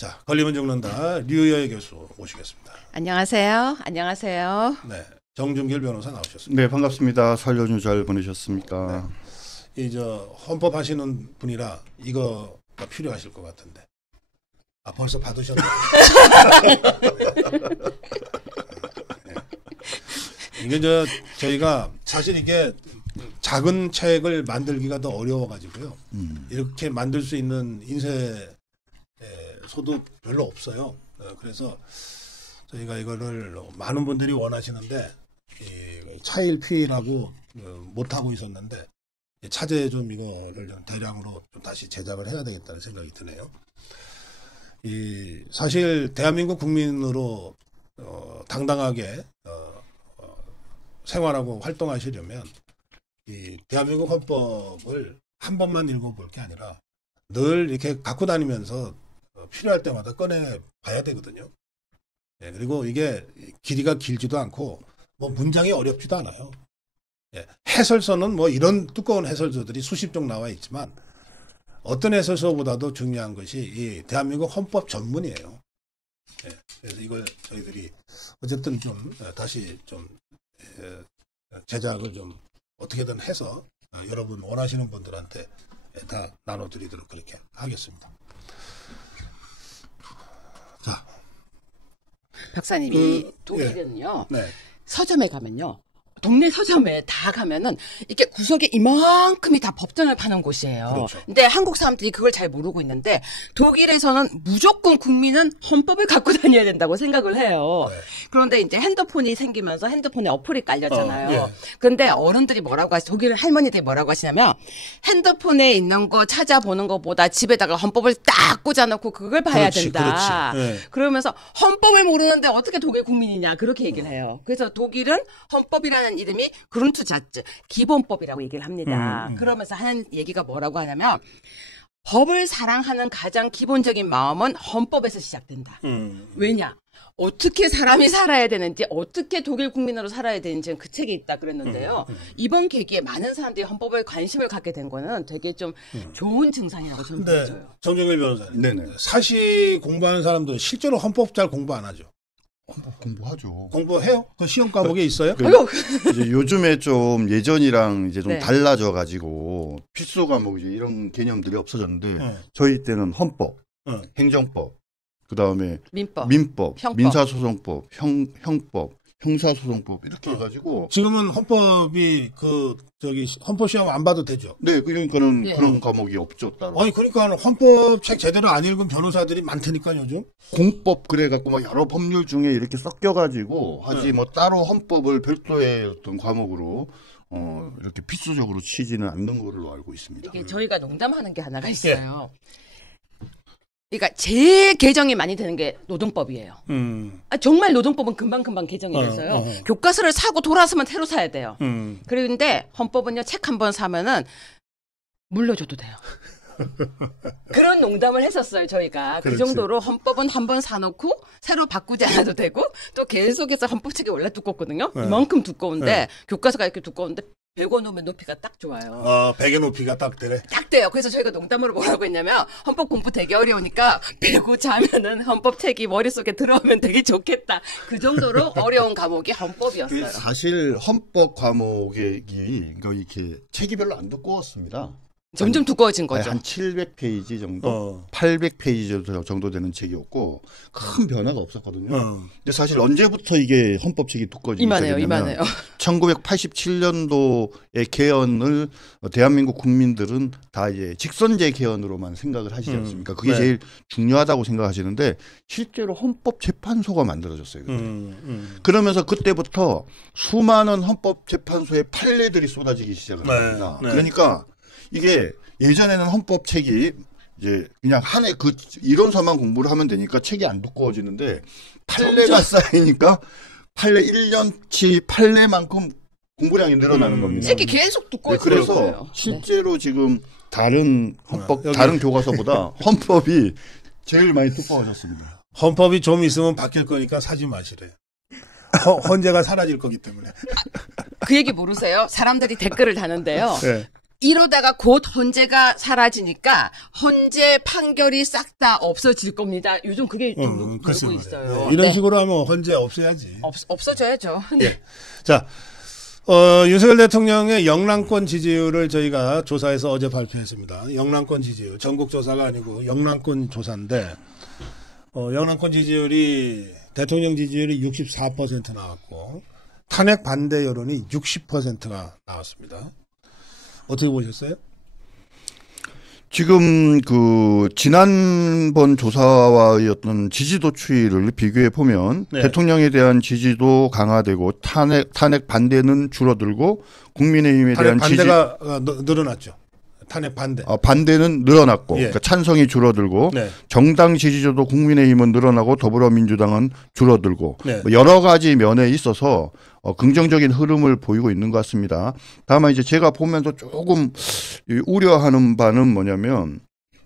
자, 걸리면 죽는다. 류여애 교수 모시겠습니다. 안녕하세요. 안녕하세요. 네, 정준길 변호사 나오셨습니다. 네, 반갑습니다. 설 연휴 잘 보내셨습니까? 네. 헌법 하시는 분이라 이거가 필요하실 것 같은데. 아, 벌써 받으셨나요? 네. 이게 저희가 사실 이게 작은 책을 만들기가 더 어려워가지고요. 이렇게 만들 수 있는 인쇄소도 별로 없어요. 그래서 저희가 이거를 많은 분들이 원하시는데 차일피일하고 못하고 있었는데 차제에 좀 이거를 좀 대량으로 좀 다시 제작을 해야 되겠다는 생각이 드네요. 사실 대한민국 국민으로 당당하게 생활하고 활동하시려면 이 대한민국 헌법을 한 번만 읽어볼 게 아니라 늘 이렇게 갖고 다니면서 필요할 때마다 꺼내 봐야 되거든요. 예, 그리고 이게 길이가 길지도 않고 뭐 문장이 어렵지도 않아요. 예, 해설서는 뭐 이런 두꺼운 해설서들이 수십 종 나와 있지만 어떤 해설서보다도 중요한 것이 이 대한민국 헌법 전문이에요. 예, 그래서 이걸 저희들이 어쨌든 좀 다시 좀 제작을 좀 어떻게든 해서 여러분 원하시는 분들한테 다 나눠드리도록 그렇게 하겠습니다. 자, 박사님이 독일은요. 네. 서점에 가면요. 동네 서점에 다 가면은 이렇게 구석에 이만큼이 다 법전을 파는 곳이에요. 그렇죠. 근데 한국 사람들이 그걸 잘 모르고 있는데 독일에서는 무조건 국민은 헌법을 갖고 다녀야 된다고 생각을 해요. 네. 그런데 이제 핸드폰이 생기면서 핸드폰에 어플이 깔렸잖아요. 예. 근데 어른들이 독일 할머니들이 뭐라고 하시냐면 핸드폰에 있는 거 찾아보는 것보다 집에다가 헌법을 딱 꽂아놓고 그걸 봐야 그렇지, 된다. 그렇지. 예. 그러면서 헌법을 모르는데 어떻게 독일 국민이냐 그렇게 얘기를 해요. 그래서 독일은 헌법이라는 이름이 그룬투자츠 기본법이라고 얘기를 합니다. 그러면서 하는 얘기가 뭐라고 하냐면 법을 사랑하는 가장 기본적인 마음은 헌법에서 시작된다. 왜냐? 어떻게 사람이 살아야 되는지 어떻게 독일 국민으로 살아야 되는지 그 책에 있다 그랬는데요. 이번 계기에 많은 사람들이 헌법에 관심을 갖게 된 거는 되게 좀 좋은 증상이라고 저는 근데 보여져요. 정정일 변호사님, 네네. 사시 공부하는 사람들은 실제로 헌법 잘 공부 안 하죠. 헌법 공부하죠. 공부해요? 그 시험 과목에 있어요? 아이고. 이제 요즘에 좀 예전이랑 이제 좀 네. 달라져 가지고 필수 과목 이제 이런 개념들이 없어졌는데 네. 저희 때는 헌법, 네. 행정법, 그다음에 민법, 민법, 형법. 민사소송법, 형법, 형사소송법 이렇게 해가지고 지금은 헌법이 헌법 시험 안 봐도 되죠. 네 그러니까는 네. 그런 과목이 없죠 따로. 아니 그러니까 헌법 책 제대로 안 읽은 변호사들이 많다니까 요즘. 공법 그래갖고 막 여러 법률 중에 이렇게 섞여가지고 하지 뭐 따로 헌법을 별도의 어떤 과목으로 이렇게 필수적으로 치지는 않는 걸로 알고 있습니다. 이게 저희가 농담하는 게 하나가 있어요. 그러니까 제일 개정이 많이 되는 게 노동법이에요. 정말 노동법은 금방금방 개정이 돼서요. 교과서를 사고 돌아서면 새로 사야 돼요. 그런데 헌법은요, 책 한 번 사면은 물려줘도 돼요. 그런 농담을 했었어요, 저희가. 그 그렇지. 정도로 헌법은 한 번 사놓고 새로 바꾸지 않아도 되고 또 계속해서 헌법책이 원래 두껍거든요. 이만큼 두꺼운데 교과서가 이렇게 두꺼운데 100원 오면 높이가 딱 좋아요. 베개 높이가 딱 되네. 딱 돼요. 그래서 저희가 농담으로 뭐라고 했냐면 헌법 공부 되게 어려우니까 베고 자면은 헌법책이 머릿속에 들어오면 되게 좋겠다. 그 정도로 어려운 과목이 헌법이었어요. 사실 헌법 과목이 그러니까 이렇게 책이 별로 안 두꺼웠습니다. 점점 두꺼워진 거죠. 한 700페이지 정도, 800페이지 정도 되는 책이었고 큰 변화가 없었거든요. 근데 사실 언제부터 이게 헌법책이 두꺼워지기 이만해요. 시작했냐면 1987년도의 개헌을 대한민국 국민들은 다 이제 직선제 개헌으로만 생각을 하시지 않습니까? 그게 네. 제일 중요하다고 생각하시는데 실제로 헌법재판소가 만들어졌어요. 그러면서 그때부터 수많은 헌법재판소의 판례들이 쏟아지기 시작을 합니다. 네. 그러니까 이게 예전에는 헌법책이 이제 그냥 한 해 그 이론서만 공부를 하면 되니까 책이 안 두꺼워지는데 판례가 쌓이니까 판례 1년치 판례만큼 공부량이 늘어나는 겁니다. 책이 계속 네, 두꺼워지는 그래서 거예요. 실제로 지금 다른 헌법, 여기. 다른 교과서보다 헌법이 제일 많이 두꺼워졌습니다. 헌법이 좀 있으면 바뀔 거니까 사지 마시래. 헌재가 사라질 거기 때문에. 그 얘기 모르세요? 사람들이 댓글을 다는데요. 네. 이러다가 곧 헌재가 사라지니까 헌재 판결이 싹 다 없어질 겁니다. 요즘 그게 좀 늘고 있어요. 이런 네. 식으로 하면 헌재 없애야지. 없어져야죠. 네. 예. 자, 윤석열 대통령의 영남권 지지율을 저희가 조사해서 어제 발표했습니다. 영남권 지지율, 전국 조사가 아니고 영남권 조사인데, 영남권 지지율이, 대통령 지지율이 64% 나왔고, 탄핵 반대 여론이 60%가 나왔습니다. 어떻게 보셨어요? 지금 지난번 조사와의 어떤 지지도 추이를 비교해 보면 네. 대통령에 대한 지지도 강화되고 탄핵 반대는 줄어들고 국민의힘에 대한 반대가 늘어났죠. 탄핵 반대. 반대는 늘어났고 예. 그러니까 찬성이 줄어들고 네. 정당 지지도도 국민의힘은 늘어나고 더불어민주당은 줄어들고 네. 뭐 여러 가지 면에 있어서 긍정적인 흐름을 보이고 있는 것 같습니다. 다만 이제 제가 보면서 조금 우려하는 바는 뭐냐면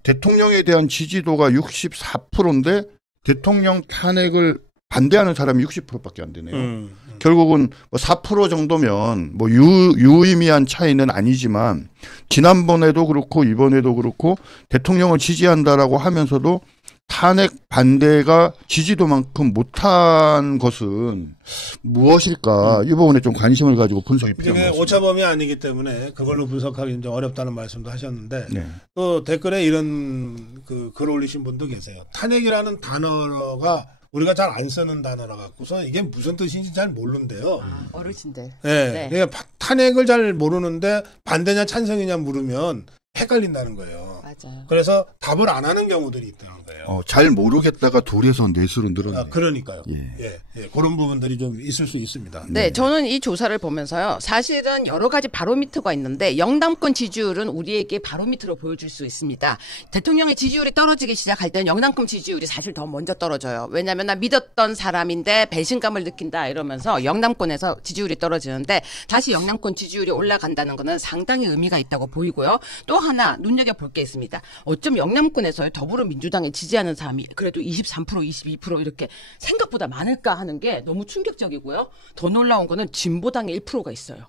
대통령에 대한 지지도가 64%인데 대통령 탄핵을 반대하는 사람이 60%밖에 안 되네요. 결국은 뭐 4% 정도면 뭐 유의미한 차이는 아니지만 지난번에도 그렇고 이번에도 그렇고 대통령을 지지한다라고 하면서도 탄핵 반대가 지지도만큼 못한 것은 무엇일까? 이 부분에 좀 관심을 가지고 분석이 필요한 것 이게 같습니다. 오차범위 아니기 때문에 그걸로 분석하기는 좀 어렵다는 말씀도 하셨는데 네. 또 댓글에 이런 글 올리신 분도 계세요. 탄핵이라는 단어가 우리가 잘 안 쓰는 단어라 갖고서 이게 무슨 뜻인지 잘 모르는데요. 어르신들. 네. 네. 그러니까 탄핵을 잘 모르는데 반대냐 찬성이냐 물으면 헷갈린다는 거예요. 맞아요. 그래서 답을 안 하는 경우들이 있다는 거예요. 잘 모르겠다가 둘에서 넷으로 늘었네요. 그러니까요. 예. 예. 그런 부분들이 좀 있을 수 있습니다. 네, 저는 이 조사를 보면서요. 사실은 여러 가지 바로미터가 있는데 영남권 지지율은 우리에게 바로미터로 보여줄 수 있습니다. 대통령의 지지율이 떨어지기 시작할 때는 영남권 지지율이 사실 더 먼저 떨어져요. 왜냐하면 나 믿었던 사람인데 배신감을 느낀다 이러면서 영남권에서 지지율이 떨어지는데 다시 영남권 지지율이 올라간다는 것은 상당히 의미가 있다고 보이고요. 또 하나 눈여겨볼 게 있습니다. 어쩜 영남권에서 더불어민주당에 지지하는 사람이 그래도 23%, 22% 이렇게 생각보다 많을까 하는 게 너무 충격적이고요. 더 놀라운 거는 진보당의 1%가 있어요.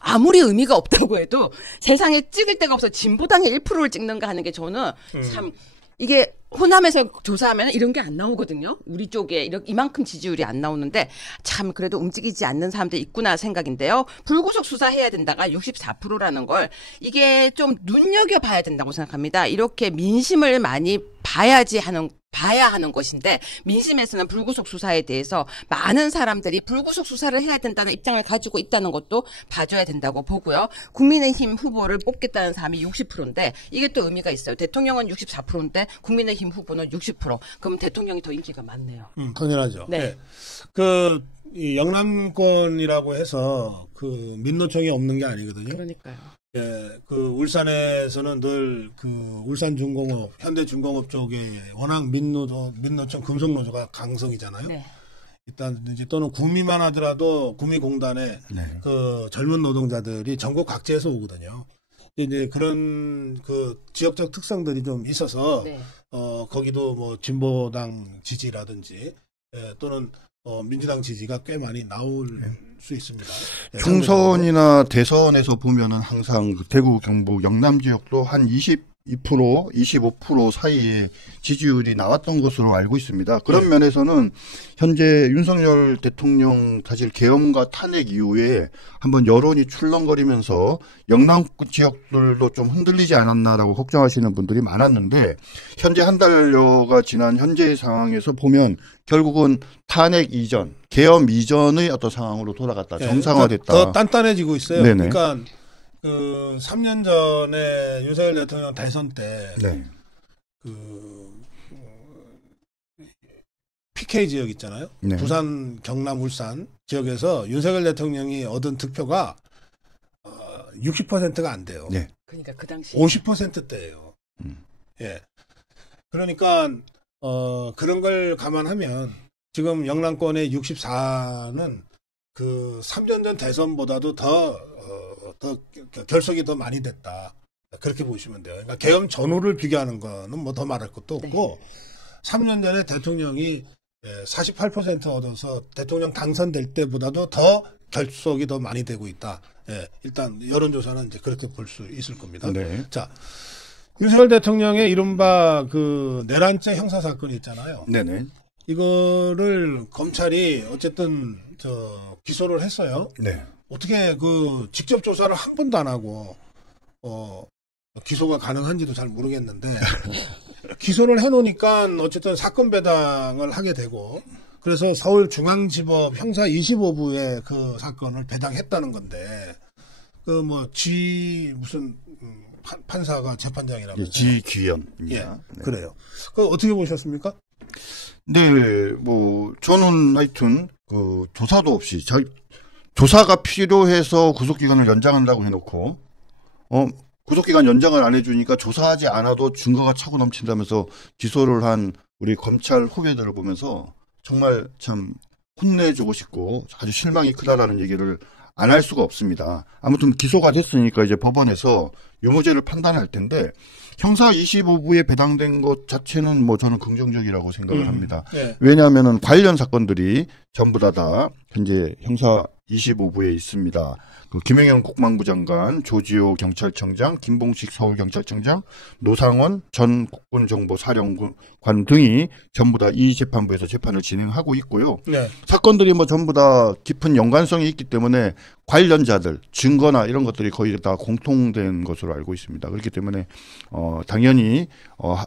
아무리 의미가 없다고 해도 세상에 찍을 데가 없어 진보당의 1%를 찍는가 하는 게 저는 참 이게 호남에서 조사하면 이런 게 안 나오거든요. 우리 쪽에 이만큼 지지율이 안 나오는데 참 그래도 움직이지 않는 사람들이 있구나 생각인데요. 불구속 수사해야 된다가 64%라는 걸 이게 좀 눈여겨봐야 된다고 생각합니다. 이렇게 민심을 많이 봐야 하는 것인데 민심에서는 불구속 수사에 대해서 많은 사람들이 불구속 수사를 해야 된다는 입장을 가지고 있다는 것도 봐줘야 된다고 보고요. 국민의힘 후보를 뽑겠다는 사람이 60%인데 이게 또 의미가 있어요. 대통령은 64%인데 국민의힘 후보는 60%. 그럼 대통령이 더 인기가 많네요. 당연하죠. 네. 이 영남권이라고 해서 민노총이 없는 게 아니거든요. 그러니까요. 예, 울산에서는 늘 울산중공업, 현대중공업 쪽에 워낙 민노총 금속노조가 강성이잖아요. 네. 일단 이제 또는 구미만 하더라도 구미공단에 네. 젊은 노동자들이 전국 각지에서 오거든요. 이제 그런 지역적 특성들이 좀 있어서 네. 거기도 뭐 진보당 지지라든지 또는 민주당 지지가 꽤 많이 나올 수 있습니다. 네, 총선이나 대선에서 보면은 항상 대구, 경북, 영남 지역도 한 22%, 25% 사이에 지지율이 나왔던 것으로 알고 있습니다. 그런 면에서는 현재 윤석열 대통령 사실 계엄과 탄핵 이후에 한번 여론이 출렁거리면서 영남 지역들도 좀 흔들리지 않았나라고 걱정하시는 분들이 많았는데 현재 한 달여가 지난 현재의 상황에서 보면 결국은 탄핵 이전, 계엄 이전의 어떤 상황으로 돌아갔다. 정상화됐다. 더 단단해지고 있어요. 네네. 그러니까 3년 전에 윤석열 대통령 대선 때 네. PK 지역 있잖아요. 네. 부산, 경남, 울산 지역에서 윤석열 대통령이 얻은 득표가 60%가 안 돼요. 네. 그러니까 그 당시 50%대예요. 예. 그러니까 그런 걸 감안하면 지금 영남권의 64는 3년 전 대선보다도 더 결석이 더 많이 됐다. 그렇게 보시면 돼요. 그러니까 계엄 전후를 비교하는 거는 뭐 더 말할 것도 없고 3년 전에 대통령이 48% 얻어서 대통령 당선될 때보다도 더 결속이 더 많이 되고 있다. 예, 일단 여론조사는 이제 그렇게 볼 수 있을 겁니다. 네. 자, 윤석열 대통령의 이른바 그 내란죄 형사 사건이 있잖아요. 네네. 이거를 검찰이 어쨌든 기소를 했어요. 네. 어떻게 그 직접 조사를 한 번도 안 하고 기소가 가능한지도 잘 모르겠는데 기소를 해놓으니까 어쨌든 사건 배당을 하게 되고 그래서 서울중앙지법 형사 25부에 그 사건을 배당했다는 건데 그 뭐 무슨 판사가 재판장이라고 지귀현입니다. 예, 네. 그래요. 그 어떻게 보셨습니까? 네, 뭐 저는 하여튼 그 조사도 없이 조사가 필요해서 구속기간을 연장한다고 해놓고 구속기간 연장을 안 해주니까 조사하지 않아도 증거가 차고 넘친다면서 기소를 한 우리 검찰 후배들을 보면서 정말 참 혼내주고 싶고 아주 실망이 크다라는 얘기를 안 할 수가 없습니다. 아무튼 기소가 됐으니까 이제 법원에서 유무죄를 판단할 텐데 형사 25부에 배당된 것 자체는 뭐 저는 긍정적이라고 생각을 합니다. 네. 왜냐하면은 관련 사건들이 전부 다 현재 형사 25부에 있습니다. 그 김영현 국방부 장관, 조지호 경찰청장, 김봉식 서울경찰청장, 노상원 전 국군정보사령관 등이 전부 다 이 재판부에서 재판을 진행하고 있고요. 네. 사건들이 뭐 전부 다 깊은 연관성이 있기 때문에 관련자들, 증거나 이런 것들이 거의 다 공통된 것으로 알고 있습니다. 그렇기 때문에 당연히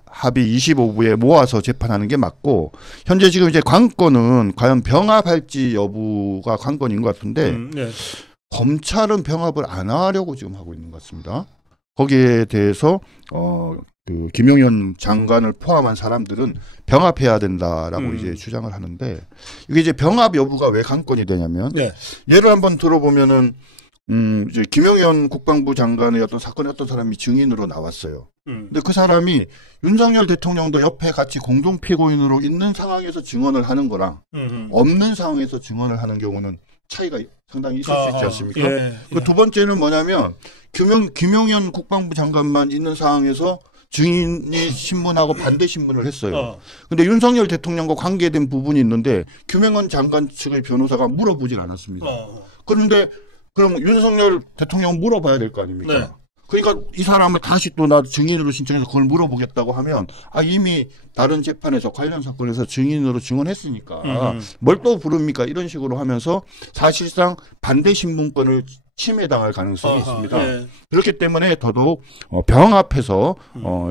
합의 25부에 모아서 재판하는 게 맞고 현재 지금 이제 관건은 과연 병합할지 여부가 관건인 것 같은데 네. 검찰은 병합을 안 하려고 지금 하고 있는 것 같습니다. 거기에 대해서 그 김용현 장관을 포함한 사람들은 병합해야 된다라고 이제 주장을 하는데 이게 이제 병합 여부가 왜 관건이 되냐면 네. 예를 한번 들어보면은 이제 김용현 국방부 장관의 어떤 사건에 어떤 사람이 증인으로 나왔어요. 근데 그 사람이 윤석열 대통령도 옆에 같이 공동 피고인으로 있는 상황에서 증언을 하는 거랑 없는 상황에서 증언을 하는 경우는 차이가 상당히 있을 수 있지 않습니까? 예, 그 두 번째는 뭐냐면 김용현 국방부 장관만 있는 상황에서 증인이 신문하고 반대 신문을 했어요. 근데 윤석열 대통령과 관계된 부분이 있는데 김용현 장관 측의 변호사가 물어보질 않았습니다. 그런데 그럼 윤석열 대통령 물어봐야 될 거 아닙니까? 네. 그러니까 이 사람을 다시 또 나 증인으로 신청해서 그걸 물어보겠다고 하면 이미 다른 재판에서 관련 사건에서 증인으로 증언했으니까 뭘 또 부릅니까? 이런 식으로 하면서 사실상 반대 신문권을 침해당할 가능성이 있습니다. 네. 그렇기 때문에 더더욱 병합해서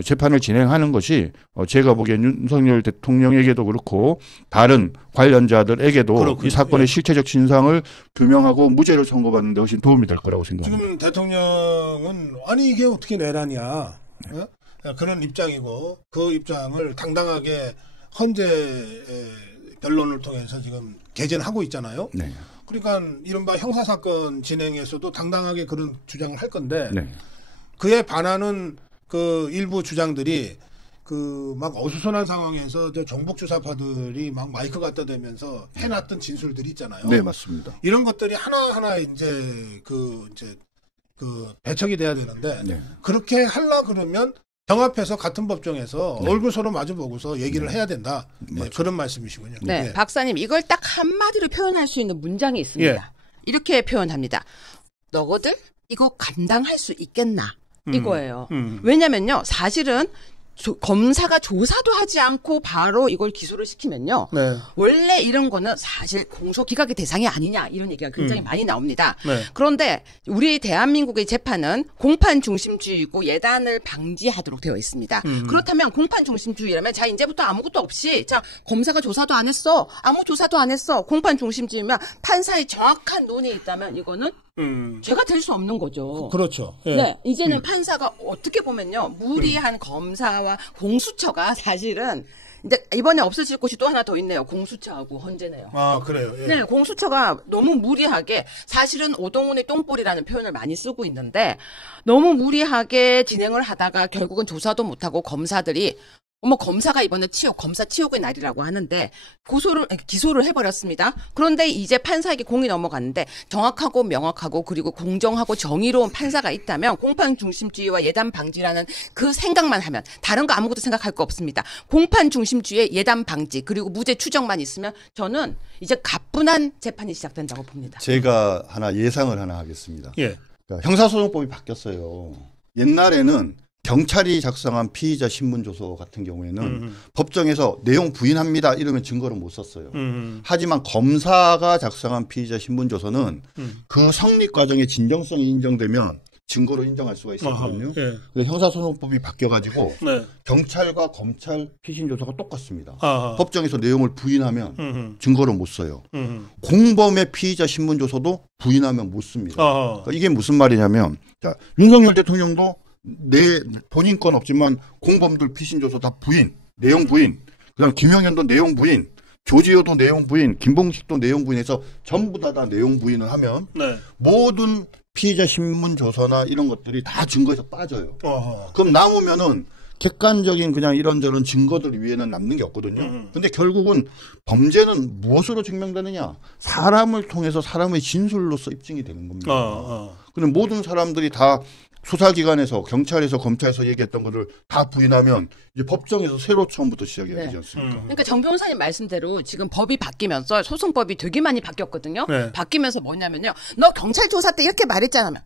재판을 진행하는 것이 제가 보기엔 윤석열 대통령에게도 그렇고 다른 관련자들에게도 그렇군요. 이 사건의 실체적 진상을 규명하고 무죄를 선고받는 데 훨씬 도움이 될 거라고 생각합니다. 지금 대통령은 아니 이게 어떻게 내란이야? 어? 그런 입장이고 그 입장을 당당하게 헌재 변론을 통해서 지금 개진하고 있잖아요. 네. 그러니까 이른바 형사사건 진행에서도 당당하게 그런 주장을 할 건데 네. 그에 반하는 그 일부 주장들이 그 막 어수선한 상황에서 저 정복주사파들이 막 마이크 갖다 대면서 해놨던 진술들이 있잖아요. 네, 맞습니다. 이런 것들이 하나하나 이제 그 배척이 돼야 되는데 네. 그렇게 하려 그러면 병합해서 같은 법정에서 얼굴 서로 마주 보고서 얘기를 해야 된다. 네, 그런 말씀이시군요. 네, 네. 박사님 이걸 딱 한마디로 표현할 수 있는 문장이 있습니다. 예. 이렇게 표현합니다. 너희들 이거 감당할 수 있겠나? 이거예요. 왜냐면요, 사실은 검사가 조사도 하지 않고 바로 이걸 기소를 시키면요. 네. 원래 이런 거는 사실 공소기각의 대상이 아니냐 이런 얘기가 굉장히 많이 나옵니다. 네. 그런데 우리 대한민국의 재판은 공판 중심주의이고 예단을 방지하도록 되어 있습니다. 그렇다면 공판 중심주의라면 자 이제부터 아무것도 없이 자 검사가 조사도 안 했어. 아무 조사도 안 했어. 공판 중심주의면 판사의 정확한 논이 있다면 이거는 죄가 될 수 없는 거죠. 그렇죠. 예. 네, 이제는 판사가 어떻게 보면요, 무리한 검사와 공수처가 사실은 이제 이번에 없어질 곳이 또 하나 더 있네요. 공수처하고 헌재네요. 아, 그래요. 예. 네, 공수처가 너무 무리하게 사실은 오동훈의 똥볼이라는 표현을 많이 쓰고 있는데 너무 무리하게 진행을 하다가 결국은 조사도 못하고 검사들이 검사가 이번에 검사 치욕의 날이라고 하는데 기소를 해버렸습니다. 그런데 이제 판사에게 공이 넘어갔는데 정확하고 명확하고 그리고 공정하고 정의로운 판사가 있다면 공판 중심주의와 예단 방지라는 그 생각만 하면 다른 거 아무것도 생각할 거 없습니다. 공판 중심주의의 예단 방지 그리고 무죄 추정만 있으면 저는 이제 가뿐한 재판이 시작된다고 봅니다. 제가 예상을 하나 하겠습니다. 예. 형사소송법이 바뀌었어요. 옛날에는 경찰이 작성한 피의자 신문조서 같은 경우에는 법정에서 내용 부인합니다 이러면 증거를 못 썼어요. 하지만 검사가 작성한 피의자 신문조서는 그 성립 과정의 진정성이 인정되면 증거로 인정할 수가 있었거든요. 예. 그래서 형사소송법이 바뀌어가지고 네. 경찰과 검찰 피신조서가 똑같습니다. 아하. 법정에서 내용을 부인하면 증거를 못 써요. 음. 공범의 피의자 신문조서도 부인하면 못 씁니다. 아하. 그러니까 이게 무슨 말이냐면 자, 윤석열 대통령도 내 본인 건 없지만 공범들 피신조서 다 부인, 내용 부인. 그다음 김영현도 내용 부인, 조지호도 내용 부인, 김봉식도 내용 부인해서 전부 다 내용 부인을 하면 네. 모든 피의자 신문조서나 이런 것들이 다 증거에서 빠져요. 아하. 그럼 남으면은 객관적인 그냥 이런저런 증거들 위에는 남는 게 없거든요. 근데 결국은 범죄는 무엇으로 증명되느냐? 사람을 통해서 사람의 진술로서 입증이 되는 겁니다. 그럼 모든 사람들이 다 수사기관에서 경찰에서 검찰에서 얘기했던 거를 다 부인하면 이제 법정에서 새로 처음부터 시작해야 되지 않습니까? 그러니까 정 변호사님 말씀대로 지금 법이 바뀌면서 소송법이 되게 많이 바뀌었거든요. 네. 바뀌면서 뭐냐면요. 너 경찰 조사 때 이렇게 말했잖아요.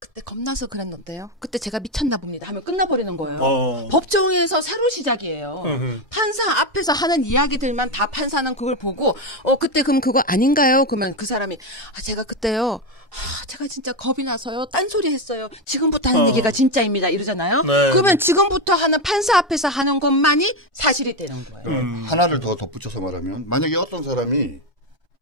그때 겁나서 그랬는데요. 그때 제가 미쳤나 봅니다 하면 끝나버리는 거예요. 법정에서 새로 시작이에요. 판사 앞에서 하는 이야기들만 다 판사는 그걸 보고 그때 그럼 그거 아닌가요? 그러면 그 사람이 제가 그때요. 제가 진짜 겁이 나서요. 딴소리 했어요. 지금부터 하는 얘기가 진짜입니다. 이러잖아요. 네. 그러면 지금부터 하는 판사 앞에서 하는 것만이 사실이 되는 거예요. 하나를 더 덧붙여서 말하면 만약에 어떤 사람이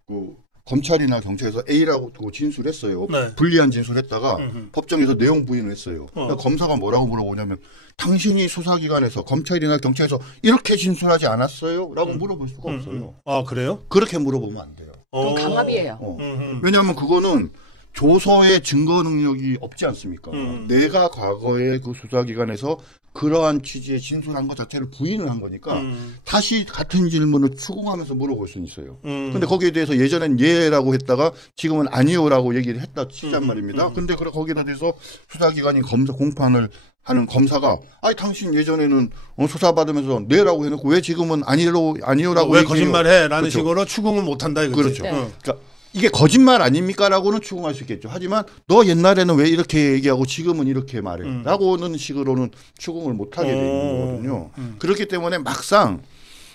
그 검찰이나 경찰에서 A라고 진술했어요. 네. 불리한 진술했다가 법정에서 내용 부인을 했어요. 그러니까 검사가 뭐라고 물어보냐면 당신이 수사기관에서 검찰이나 경찰에서 이렇게 진술하지 않았어요? 라고 물어볼 수가 없어요. 아, 그래요? 그렇게 물어보면 안 돼요. 그럼 강압이에요. 왜냐하면 그거는 조서의 증거 능력이 없지 않습니까? 내가 과거에 그 수사기관에서 그러한 취지의 진술한 것 자체를 부인을 한 거니까 다시 같은 질문을 추궁하면서 물어볼 수는 있어요. 근데 거기에 대해서 예전엔 예라고 했다가 지금은 아니요라고 얘기를 했다 치잔 말입니다. 근데 거기에 대해서 수사기관이 공판을 하는 검사가 당신 예전에는 수사받으면서 네라고 해놓고 왜 지금은 아니요라고 왜 거짓말해? 라는 그렇죠. 식으로 추궁을 못한다 이거죠. 그렇죠. 그러니까 이게 거짓말 아닙니까? 라고는 추궁할 수 있겠죠. 하지만 너 옛날에는 왜 이렇게 얘기하고 지금은 이렇게 말해? 라고는 식으로는 추궁을 못하게 되는 거거든요. 그렇기 때문에 막상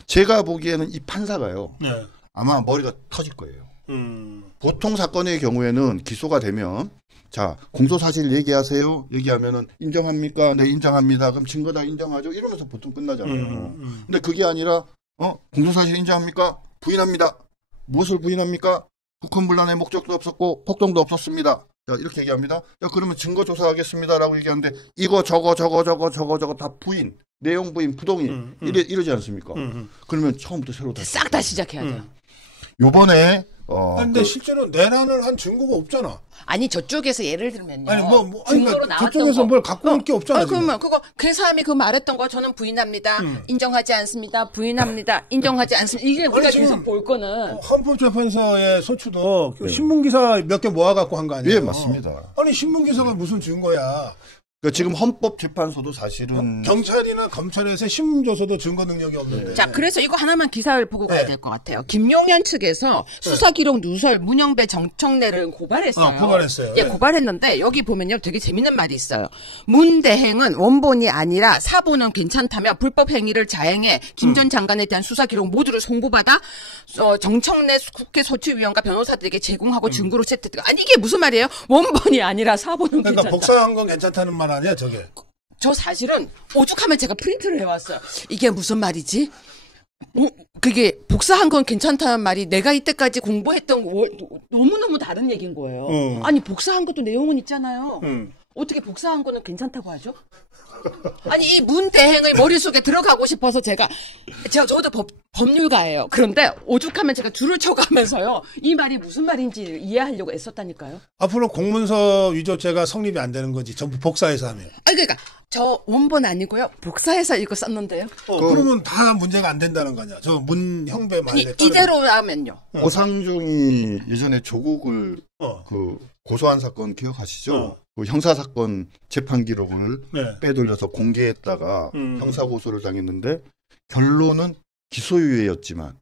제가 보기에는 이 판사가요. 네. 아마 머리가 터질 거예요. 보통 사건의 경우에는 기소가 되면 자, 공소사실 얘기하세요. 얘기하면은 인정합니까? 네, 인정합니다. 그럼 증거 다 인정하죠. 이러면서 보통 끝나잖아요. 근데 그게 아니라 공소사실 인정합니까? 부인합니다. 무엇을 부인합니까? 국헌분란의 목적도 없었고 폭동도 없었습니다. 자, 이렇게 얘기합니다. 자, 그러면 증거 조사하겠습니다라고 얘기하는데 이거 저거 다 부인, 내용 부인, 부동의 이러지 않습니까? 그러면 처음부터 새로 다시 싹 다 시작해야 돼요. 요번에 근데 실제로 내란을 한 증거가 없잖아. 아니 저쪽에서 예를 들면요. 그러니까 저쪽에서 뭘 갖고 올 게 없잖아. 그러면 그 사람이 그 말했던 거 저는 부인합니다. 인정하지 않습니다. 부인합니다. 인정하지 않습니다. 이게 우리가 계속 볼 거는 헌법재판소의 소추도 신문기사 몇 개 모아갖고 한 거 아니에요? 예, 맞습니다. 아니 신문기사가 무슨 증거야? 그러니까 지금 헌법재판소도 사실은 경찰이나 검찰에서 신문조서도 증거 능력이 없는데. 자, 그래서 이거 하나만 기사를 보고 가야 될 것 같아요. 김용현 측에서 수사기록 누설 문영배 정청래를 고발했어요. 고발했어요. 예, 고발했는데 여기 보면요 되게 재밌는 말이 있어요. 문 대행은 원본이 아니라 사본은 괜찮다며 불법 행위를 자행해 김 전 장관에 대한 수사기록 모두를 송부받아 정청래 국회 소추위원과 변호사들에게 제공하고 증거로 채택. 아니 이게 무슨 말이에요? 원본이 아니라 사본은 그러니까 괜찮다. 복사한 건 괜찮다는 말 아니야 저게? 저 사실은 오죽하면 제가 프린트를 해왔어요. 이게 무슨 말이지? 그게 복사한 건 괜찮다는 말이 내가 이때까지 공부했던 너무너무 다른 얘기인 거예요. 아니 복사한 것도 내용은 있잖아요. 어떻게 복사한 거는 괜찮다고 하죠? 아니 이 문 대행의 머릿속에 들어가고 싶어서 저도 법률가예요. 그런데 오죽하면 제가 줄을 쳐가면서요. 이 말이 무슨 말인지 이해하려고 애썼다니까요. 앞으로 공문서 위조죄가 성립이 안 되는 거지. 전부 복사해서 하면. 그러니까 저 원본 아니고요. 복사해서 이거 썼는데요. 그러면 다 문제가 안 된다는 거냐. 저 문형배 말에 이대로 하면요. 오상중이 예전에 조국을 그 고소한 사건 기억하시죠? 그 형사사건 재판 기록을 빼돌려서 공개했다가 형사고소를 당했는데 결론은 기소유예였지만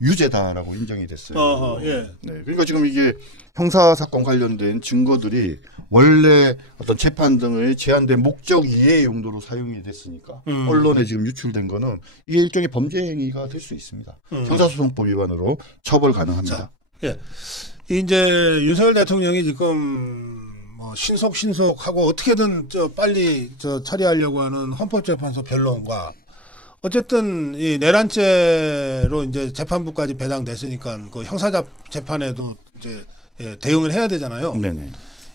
유죄다라고 인정이 됐어요. 예. 네, 그러니까 지금 이게 형사사건 관련된 증거들이 원래 어떤 재판 등의 제한된 목적 이외의 용도로 사용이 됐으니까 언론에 지금 유출된 거는 이게 일종의 범죄 행위가 될 수 있습니다. 형사소송법 위반으로 처벌 가능합니다. 자, 예. 이제 윤석열 대통령이 지금 뭐 신속하고 어떻게든 빨리 처리하려고 하는 헌법재판소 변론과 어쨌든 이 내란죄로 이제 재판부까지 배당됐으니까 그 형사 재판에도 이제 대응을 해야 되잖아요. 네네.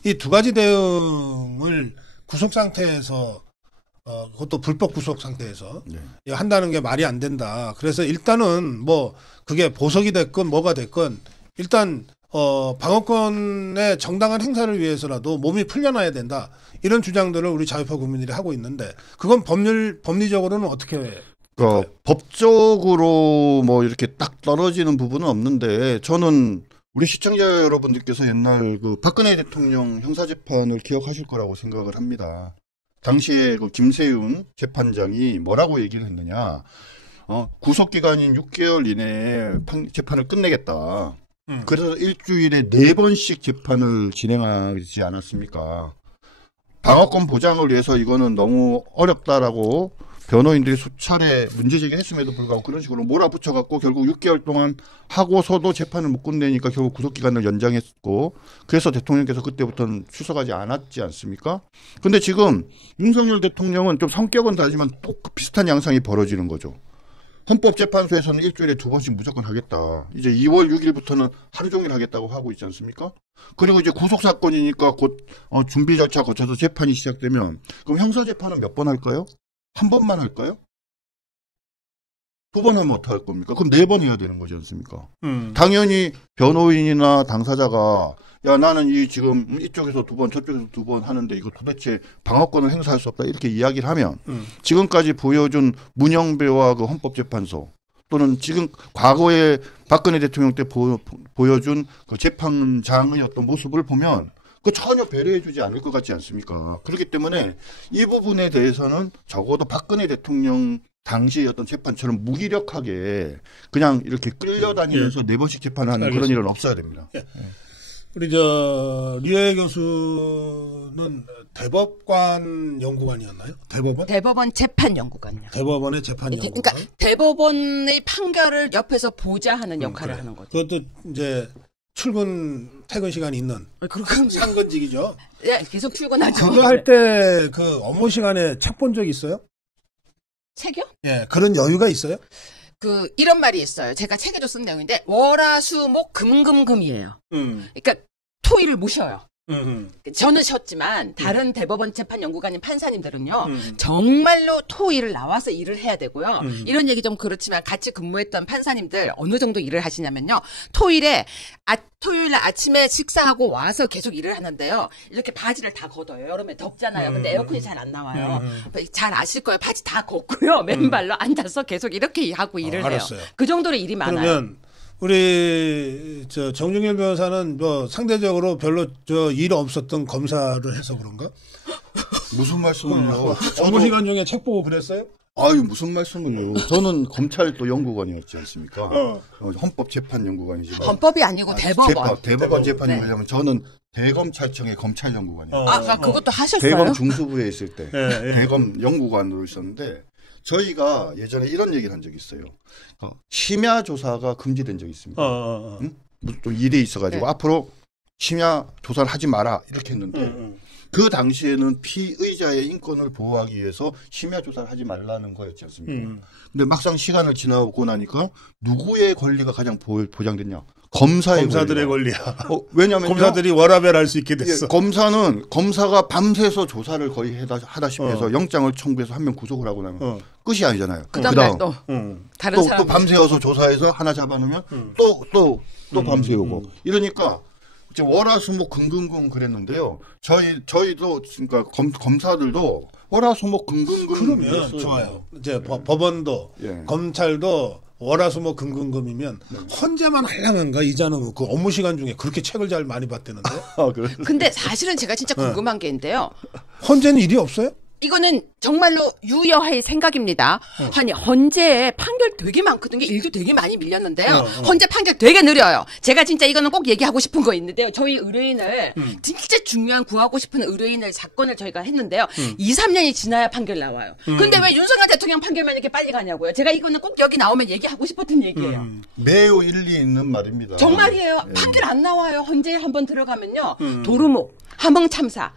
이 두 가지 대응을 구속 상태에서 그것도 불법 구속 상태에서 한다는 게 말이 안 된다. 그래서 일단은 뭐 그게 보석이 됐건 뭐가 됐건 일단 방어권의 정당한 행사를 위해서라도 몸이 풀려나야 된다. 이런 주장들을 우리 자유파 국민들이 하고 있는데 그건 법리적으로는 어떻게 법적으로 뭐 이렇게 딱 떨어지는 부분은 없는데 저는 우리 시청자 여러분들께서 옛날 그 박근혜 대통령 형사재판을 기억하실 거라고 생각을 합니다. 당시에 그 김세윤 재판장이 뭐라고 얘기를 했느냐. 구속기간인 6개월 이내에 재판을 끝내겠다. 그래서 일주일에 4번씩 재판을 진행하지 않았습니까? 방어권 보장을 위해서 이거는 너무 어렵다라고 변호인들이 수차례 문제제기를 했음에도 불구하고 그런 식으로 몰아붙여갖고 결국 6개월 동안 하고서도 재판을 못 끝내니까 결국 구속기간을 연장했고 그래서 대통령께서 그때부터는 출석하지 않았지 않습니까? 근데 지금 윤석열 대통령은 좀 성격은 다르지만 또 비슷한 양상이 벌어지는 거죠. 헌법재판소에서는 일주일에 2번씩 무조건 하겠다. 이제 2월 6일부터는 하루 종일 하겠다고 하고 있지 않습니까? 그리고 이제 구속사건이니까 곧 준비 절차 거쳐서 재판이 시작되면 그럼 형사재판은 몇 번 할까요? 한 번만 할까요? 2번 하면 어떡할 겁니까? 그럼 4번 해야 되는 거지 않습니까? 당연히 변호인이나 당사자가 야 나는 지금 이쪽에서 2번 저쪽에서 2번 하는데 이거 도대체 방어권을 행사할 수 없다 이렇게 이야기를 하면 지금까지 보여준 문형배와 그 헌법재판소 또는 지금 과거에 박근혜 대통령 때 보여준 그 재판장의 어떤 모습을 보면 그 전혀 배려해주지 않을 것 같지 않습니까? 그렇기 때문에 이 부분에 대해서는 적어도 박근혜 대통령 당시의 어떤 재판처럼 무기력하게 그냥 이렇게 끌려다니면서 4번씩 재판하는 그런 일은 없어야 됩니다. 우리 류혜 교수는 대법관 연구관이었나요? 대법원 재판연구관이요. 대법원의 재판연구관. 그러니까 대법원의 판결을 옆에서 보좌하는 역할을 하는 거죠. 그것도 이제 퇴근 시간이 있는 상근직이죠. 네, 계속 출근하죠. 그거 할 때 그 업무 시간에 책 본 적 있어요? 책이요? 예, 그런 여유가 있어요? 이런 말이 있어요. 제가 책에도 쓴 내용인데 월화수목 금금금이에요. 그러니까 토일을 못 쉬어요. 저는 쉬었지만 다른 대법원 재판연구관인 판사님들은요. 정말로 토일을 나와서 일을 해야 되고요. 이런 얘기 좀 그렇지만 같이 근무했던 판사님들 어느 정도 일을 하시냐면요. 토요일 날 아침에 식사하고 와서 계속 일을 하는데요. 이렇게 바지를 다 걷어요. 여름에 덥잖아요. 근데 에어컨이 잘 안 나와요. 잘 아실 거예요. 바지 다 걷고요. 맨발로 앉아서 계속 이렇게 하고 일을 해요. 알았어요. 그 정도로 일이 많아요. 그러면 우리 정중일 변호사는 뭐 상대적으로 별로 일 없었던 검사를 해서 그런가? 무슨 말씀을요? 업무 시간 중에 책 보고 그랬어요? 아유 무슨 말씀을요? 저는 검찰 또 연구관이었지 않습니까? 헌법재판연구관이지만 헌법이 아니고 대법원. 대법원 재판연구관이면 저는 대검찰청의 검찰연구관이었어요. 그것도 하셨어요? 대검 중수부에 있을 때 대검 연구관으로 있었는데 저희가 예전에 이런 얘기를 한 적이 있어요. 심야 조사가 금지된 적이 있습니다. 응? 또 일이 있어가지고 앞으로 심야 조사를 하지 마라 이렇게 했는데 그 당시에는 피의자의 인권을 보호하기 위해서 심야 조사를 하지 말라는 거였지 않습니까? 근데 막상 시간을 지나고 나니까 누구의 권리가 가장 보장됐냐? 검사들의 권리야. 왜냐하면 검사들이 워라밸 할 수 있게 됐어. 검사가 밤새서 조사를 거의 하다시피 해서 영장을 청구해서 한 명 구속을 하고 나면 끝이 아니잖아요. 그다음 또 다른 사람 또 밤새워서 조사해서 하나 잡아놓으면 또 밤새우고 이러니까 이제 월화수목 금금금 그랬는데요. 저희도 그러니까 검사들도 월화수목 금금금 그러면 좋아요. 이제 법원도 검찰도 월화수목 금금금이면 헌재만 하려면가 이자는 그 업무 시간 중에 그렇게 책을 잘 많이 봤대는데. 근데 사실은 제가 진짜 궁금한 게 있는데요. 헌재는 일이 없어요? 이거는 정말로 유여할 생각입니다. 아니 헌재에 판결 되게 많거든요. 일도 되게 많이 밀렸는데요. 헌재 판결 되게 느려요. 제가 진짜 이거는 꼭 얘기하고 싶은 거 있는데요. 저희 의뢰인을 진짜 중요한 구하고 싶은 의뢰인을 사건을 저희가 했는데요. 2, 3년이 지나야 판결 나와요. 근데 왜 윤석열 대통령 판결만 이렇게 빨리 가냐고요. 제가 이거는 꼭 여기 나오면 얘기하고 싶었던 얘기예요. 매우 일리 있는 말입니다. 정말이에요. 판결 안 나와요. 헌재에 한번 들어가면요. 도루묵 함흥 참사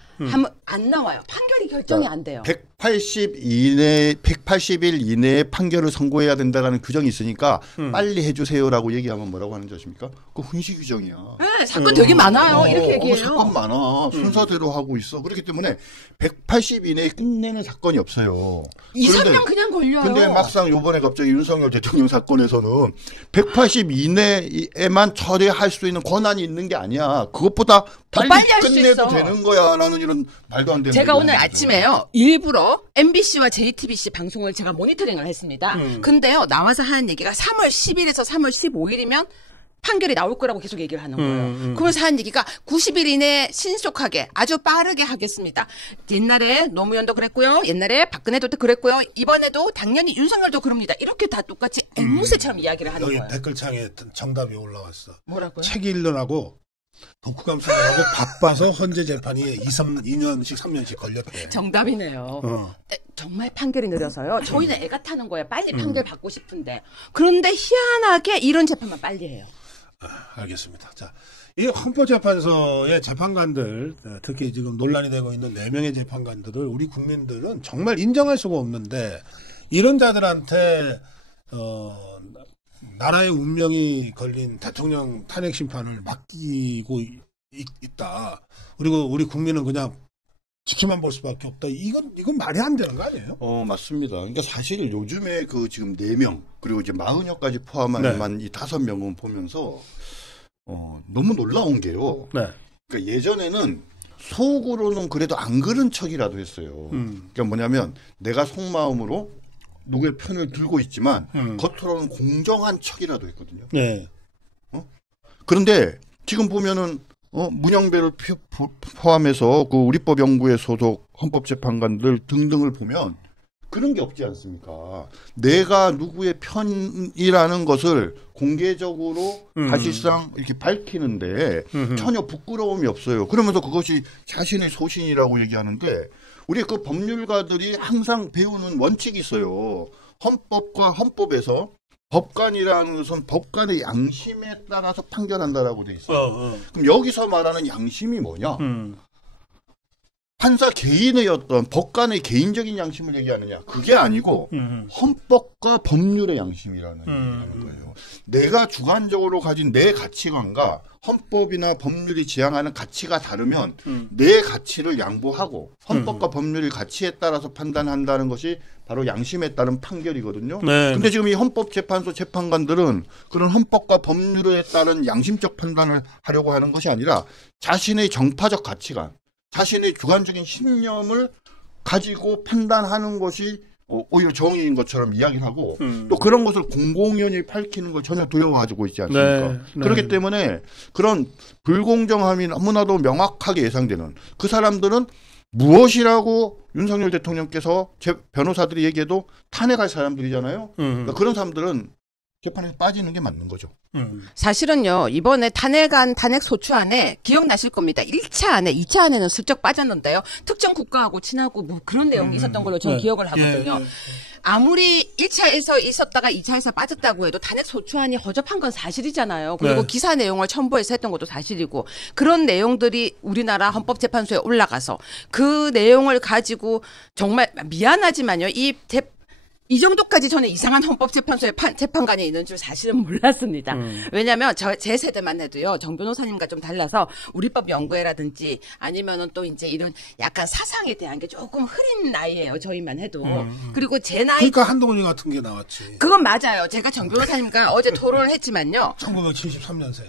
안 나와요. 판결이 결정이 안 돼요. 180일 이내에 판결을 선고해야 된다는 규정이 있으니까 빨리 해주세요라고 얘기하면 뭐라고 하는 줄 아십니까? 그거 훈시 규정이야. 네, 사건 되게 많아요. 이렇게 얘기해요. 사건 많아. 순서대로 하고 있어. 그렇기 때문에 180 이내에 끝내는 사건이 없어요. 2, 3년 그냥 걸려요. 근데 막상 요번에 갑자기 윤석열 대통령 사건에서는 180 이내에만 처리할 수 있는 권한이 있는 게 아니야. 그것보다 더 빨리 할 수 끝내도 있어. 되는 거야. 라는 이런 말도 안 되는 제가 오늘 얘기를 아침에요. 일부러 MBC와 JTBC 방송을 제가 모니터링을 했습니다. 근데요. 나와서 하는 얘기가 3월 10일에서 3월 15일이면 판결이 나올 거라고 계속 얘기를 하는 거예요. 그러면서 하는 얘기가 90일 이내에 신속하게 아주 빠르게 하겠습니다. 옛날에 노무현도 그랬고요. 옛날에 박근혜도 그랬고요. 이번에도 당연히 윤석열도 그럽니다. 이렇게 다 똑같이 앵무새처럼 이야기를 하는 여기 거예요. 댓글창에 정답이 올라왔어. 뭐라고요? 책 읽느라고 독후감 쓰느라고 바빠서 헌재 재판이 2년씩 3년씩 걸렸대. 정답이네요. 정말 판결이 느려서요. 저희는 애가 타는 거예요. 빨리 판결 받고 싶은데. 그런데 희한하게 이런 재판만 빨리 해요. 알겠습니다. 자, 이 헌법재판소의 재판관들, 특히 지금 논란이 되고 있는 4명의 재판관들을 우리 국민들은 정말 인정할 수가 없는데, 이런 자들한테 나라의 운명이 걸린 대통령 탄핵 심판을 맡기고 있다. 그리고 우리 국민은 그냥 지켜만 볼 수밖에 없다. 이건 말이 안 되는 거 아니에요? 맞습니다. 그러니까 사실 요즘에 그 지금 4명 그리고 이제 40여까지 포함한 이 5명은 보면서 너무 놀라운 게요. 그러니까 예전에는 속으로는 그래도 안 그런 척이라도 했어요. 그러니까 뭐냐면 내가 속마음으로 누구의 편을 들고 있지만 겉으로는 공정한 척이라도 했거든요. 그런데 지금 보면은 문영배를 포함해서 그 우리법연구회 소속 헌법재판관들 등등을 보면 그런 게 없지 않습니까? 내가 누구의 편이라는 것을 공개적으로 사실상 이렇게 밝히는데 전혀 부끄러움이 없어요. 그러면서 그것이 자신의 소신이라고 얘기하는데 우리 그 법률가들이 항상 배우는 원칙이 있어요. 헌법과 헌법에서 법관이라는 것은 법관의 양심에 따라서 판결한다라고 돼 있어요. 그럼 여기서 말하는 양심이 뭐냐? 판사 개인의 어떤 법관의 개인적인 양심을 얘기하느냐? 그게 아니고 헌법과 법률의 양심이라는 얘기하는 거예요. 내가 주관적으로 가진 내 가치관과 헌법이나 법률이 지향하는 가치가 다르면 내 가치를 양보하고 헌법과 법률의 가치에 따라서 판단한다는 것이 바로 양심에 따른 판결이거든요. 근데 지금 이 헌법재판소 재판관들은 그런 헌법과 법률에 따른 양심적 판단을 하려고 하는 것이 아니라 자신의 정파적 가치관, 자신의 주관적인 신념을 가지고 판단하는 것이 오히려 정의인 것처럼 이야기를 하고 또 그런 것을 공공연히 밝히는 걸 전혀 두려워하고 있지 않습니까? 그렇기 때문에 그런 불공정함이 너무나도 명확하게 예상되는 그 사람들은 무엇이라고 윤석열 대통령께서 변호사들이 얘기해도 탄핵할 사람들이잖아요. 그러니까 그런 사람들은 재판에서 빠지는 게 맞는 거죠. 사실은요, 이번에 탄핵 소추안에 기억나실 겁니다. 1차 안에, 2차 안에는 슬쩍 빠졌는데요. 특정 국가하고 친하고 뭐 그런 내용이 있었던 걸로 저는 기억을 하거든요. 아무리 1차에서 있었다가 2차에서 빠졌다고 해도 탄핵 소추안이 허접한 건 사실이잖아요. 그리고 기사 내용을 첨부해서 했던 것도 사실이고 그런 내용들이 우리나라 헌법재판소에 올라가서 그 내용을 가지고 정말 미안하지만요. 이 이 정도까지 저는 이상한 헌법재판소의 재판관이 있는 줄 사실은 몰랐습니다. 왜냐하면 제 세대만 해도요, 정 변호사님과 좀 달라서 우리법 연구회라든지 아니면은 또 이제 이런 약간 사상에 대한 게 조금 흐린 나이예요, 저희만 해도. 그리고 제 나이. 그러니까 한동훈이 같은 게 나왔지. 그건 맞아요. 제가 정 변호사님과 어제 토론을 했지만요. 1973년생.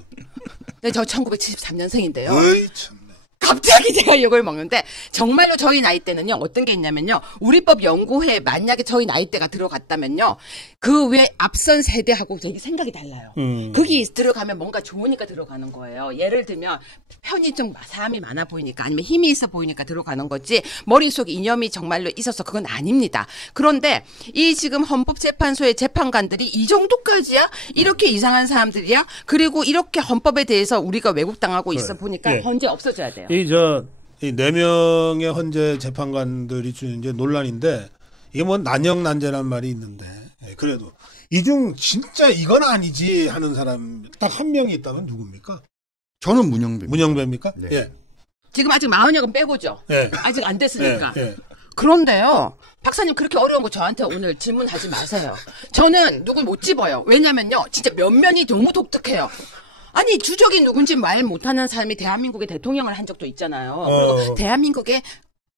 네, 저 1973년생인데요. 어이, 참. 갑자기 제가 이걸 먹는데 정말로 저희 나이 때는요 어떤 게 있냐면요 우리법 연구회에 만약에 저희 나이대가 들어갔다면요 그 외 앞선 세대하고 되게 생각이 달라요. 거기 들어가면 뭔가 좋으니까 들어가는 거예요. 예를 들면 편이 좀 사람이 많아 보이니까 아니면 힘이 있어 보이니까 들어가는 거지 머릿속에 이념이 정말로 있어서 그건 아닙니다. 그런데 이 지금 헌법재판소의 재판관들이 이 정도까지야? 이렇게 이상한 사람들이야? 그리고 이렇게 헌법에 대해서 우리가 왜곡당하고 있어 보니까 예. 헌재 없어져야 돼요. 이 4명의 헌재 재판관들이 주는 이제 논란인데, 이게 뭐 난영난재란 말이 있는데, 예, 그래도 이 중 진짜 이건 아니지 하는 사람 딱 한 명이 있다면 누굽니까? 저는 문영배. 문영배입니까? 네. 예. 지금 아직 마흔역은 빼고죠. 예. 아직 안 됐으니까. 예, 예. 그런데요. 박사님 그렇게 어려운 거 저한테 오늘 질문하지 마세요. 저는 누굴 못 집어요. 왜냐면요. 진짜 면면이 너무 독특해요. 아니 주적이 누군지 말 못하는 사람이 대한민국의 대통령을 한 적도 있잖아요. 그리고 대한민국에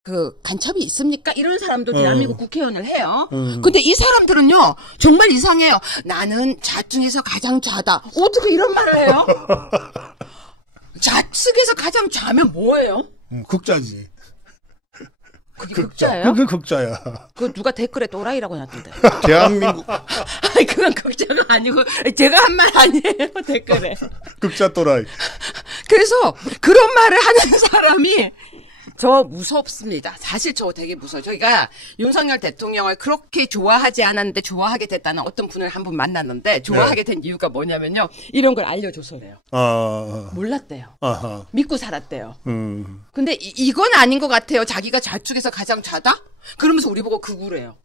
그 간첩이 있습니까? 이런 사람도 대한민국 국회의원을 해요. 근데 이 사람들은요 정말 이상해요. 나는 좌중에서 가장 좌다. 어떻게 이런 말을 해요? 좌측에서 가장 좌면 뭐예요? 극자지. 그게 극자예요? 그게 극자야. 그 누가 댓글에 또라이라고 놨던데. 대한민국 아니 그건 극자가 아니고 제가 한 말 아니에요 댓글에. 극자 또라이. 그래서 그런 말을 하는 사람이 저 무섭습니다. 사실 저 되게 무서워요. 저희가 윤석열 대통령을 그렇게 좋아하지 않았는데 좋아하게 됐다는 어떤 분을 한 분 만났는데 좋아하게 된 이유가 뭐냐면요. 이런 걸 알려줘서래요. 몰랐대요. 아하. 믿고 살았대요. 근데 이건 아닌 것 같아요. 자기가 좌측에서 가장 좌다? 그러면서 우리 보고 극우래요.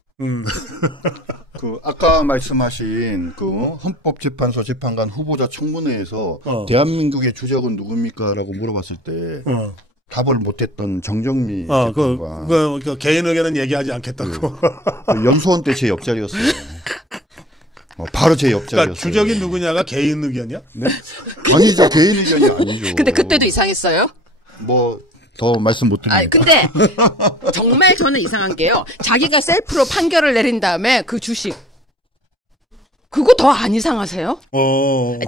그 아까 말씀하신 그 헌법재판소 재판관 후보자 청문회에서 대한민국의 주적은 누굽니까라고 물어봤을 때 답을 못했던 정정미 재판관. 그 개인 의견은 얘기하지 않겠다고. 그 연수원 때 제 옆자리였어요. 바로 제 옆자리였어요. 그러니까 주적이 누구냐가 개인 의견이야? 네? 아니죠. 개인 의견이 아니죠. 근데 그때도 이상했어요? 뭐 더 말씀 못 드립니다. 아니, 근데 정말 저는 이상한 게요. 자기가 셀프로 판결을 내린 다음에 그 주식. 그거 더 안 이상하세요?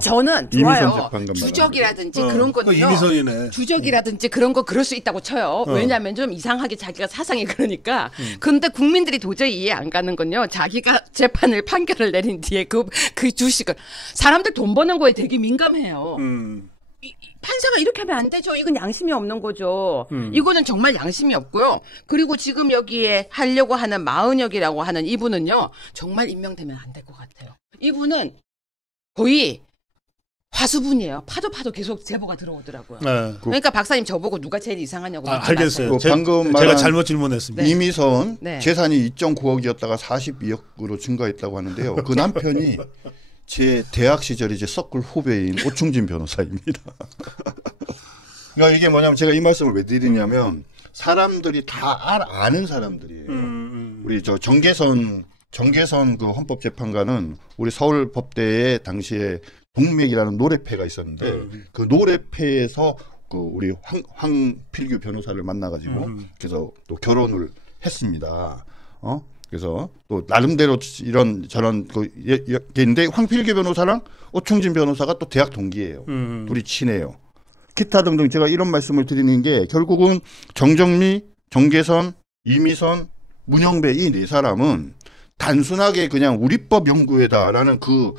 저는 좋아요. 주적이라든지 그런 거는요. 이미선이네. 주적이라든지 그런 거 그럴 수 있다고 쳐요. 왜냐하면 좀 이상하게 자기가 사상이 그러니까. 근데 국민들이 도저히 이해 안 가는 건요. 자기가 재판을 판결을 내린 뒤에 그 주식을 사람들 돈 버는 거에 되게 민감해요. 판사가 이렇게 하면 안 되죠. 이건 양심이 없는 거죠. 이거는 정말 양심이 없고요. 그리고 지금 여기에 하려고 하는 마은혁이라고 하는 이분은요. 정말 임명되면 안 될 것 같아요. 이분은 거의 화수분이에요. 파도 계속 제보가 들어오더라고요. 네. 그러니까 박사님 저보고 누가 제일 이상하냐고. 알겠어요. 방금 제가 잘못 질문했습니다. 네. 이미선 네. 재산이 2.9억이었다가 42억으로 증가했다고 하는데요. 그 남편이 제 대학 시절 이제 서클 후배인 오충진 변호사입니다. 그러니까 이게 뭐냐면 제가 이 말씀을 왜 드리냐면 사람들이 다 아는 사람들이에요. 우리 저 정계선 그 헌법재판관은 우리 서울법대에 당시에 동맥이라는 노래패가 있었는데 그 노래패에서 그 우리 황필규 변호사를 만나가지고 그래서 또 결혼을 했습니다. 그래서 또 나름대로 이런 저런 그 얘인데 황필규 변호사랑 오충진 변호사가 또 대학 동기예요. 둘이 친해요. 기타 등등 제가 이런 말씀을 드리는 게 결국은 정정미, 정계선, 이미선, 문영배 이 네 사람은 단순하게 그냥 우리법 연구회다라는 그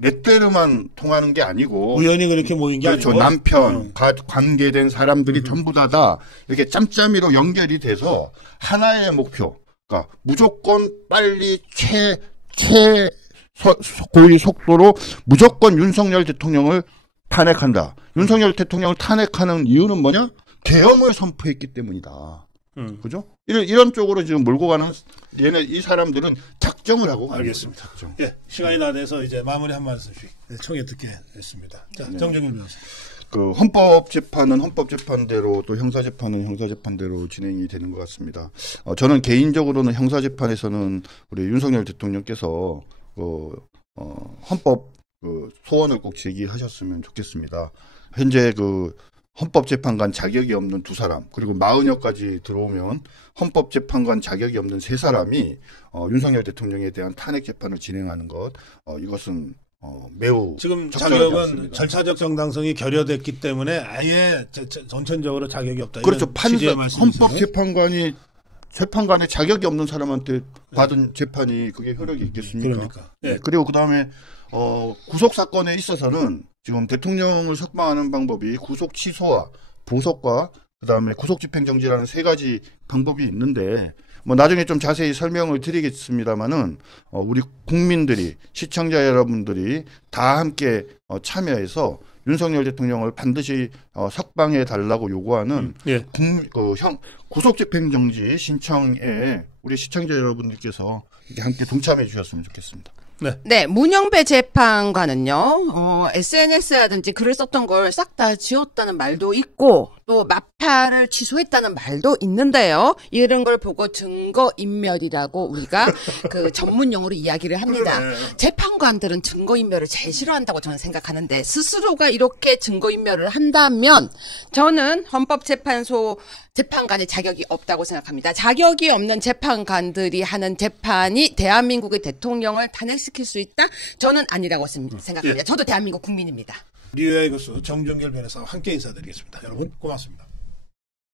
렛데르만 통하는 게 아니고 우연히 그렇게 모인 게 그렇죠. 아니고 남편 관계된 사람들이 전부 다 이렇게 짬짬이로 연결이 돼서 하나의 목표. 그러니까 무조건 빨리 최고의 속도로 무조건 윤석열 대통령을 탄핵한다. 윤석열 대통령을 탄핵하는 이유는 뭐냐? 계엄을 선포했기 때문이다. 그죠? 이런 쪽으로 지금 몰고 가는 이 사람들은 작정을 하고 알겠습니다. 작정. 예, 시간이 다 돼서 이제 마무리 한 말씀씩 총회 듣게 됐습니다. 자, 정정윤 변호사. 그 헌법재판은 헌법재판대로 또 형사재판은 형사재판대로 진행이 되는 것 같습니다. 저는 개인적으로는 형사재판에서는 우리 윤석열 대통령께서 헌법 소원을 꼭 제기하셨으면 좋겠습니다. 현재 그 헌법재판관 자격이 없는 2사람 그리고 40여까지 들어오면 헌법재판관 자격이 없는 3사람이 윤석열 대통령에 대한 탄핵 재판을 진행하는 것 이것은 매우 지금 적절하지 자격은 않습니다. 절차적 정당성이 결여됐기 때문에 아예 전천적으로 자격이 없다. 그렇죠. 이런 판사, 취지의 말씀이세요? 헌법재판관이 재판관의 자격이 없는 사람한테 받은 재판이 그게 효력이 있겠습니까? 그러니까. 네. 그리고 그 다음에 구속 사건에 있어서는 지금 대통령을 석방하는 방법이 구속 취소와 보석과 그 다음에 구속 집행정지라는 3가지 방법이 있는데 뭐 나중에 좀 자세히 설명을 드리겠습니다만은 우리 국민들이 시청자 여러분들이 다 함께 참여해서 윤석열 대통령을 반드시 석방해 달라고 요구하는 예. 구속집행정지 신청에 우리 시청자 여러분들께서 이렇게 함께 동참해 주셨으면 좋겠습니다. 네, 문영배 재판관은요, SNS라든지 글을 썼던 걸 싹 다 지웠다는 말도 있고, 또 마파를 취소했다는 말도 있는데요. 이런 걸 보고 증거인멸이라고 우리가 그 전문 용어로 이야기를 합니다. 재판관들은 증거인멸을 제일 싫어한다고 저는 생각하는데, 스스로가 이렇게 증거인멸을 한다면, 저는 헌법재판소 재판관의 자격이 없다고 생각합니다. 자격이 없는 재판관들이 하는 재판이 대한민국의 대통령을 탄핵시킬 수 있다? 저는 아니라고 생각합니다. 저도 대한민국 국민입니다. 리오의 교수 정준결 변호사와 함께 인사드리겠습니다. 여러분 고맙습니다.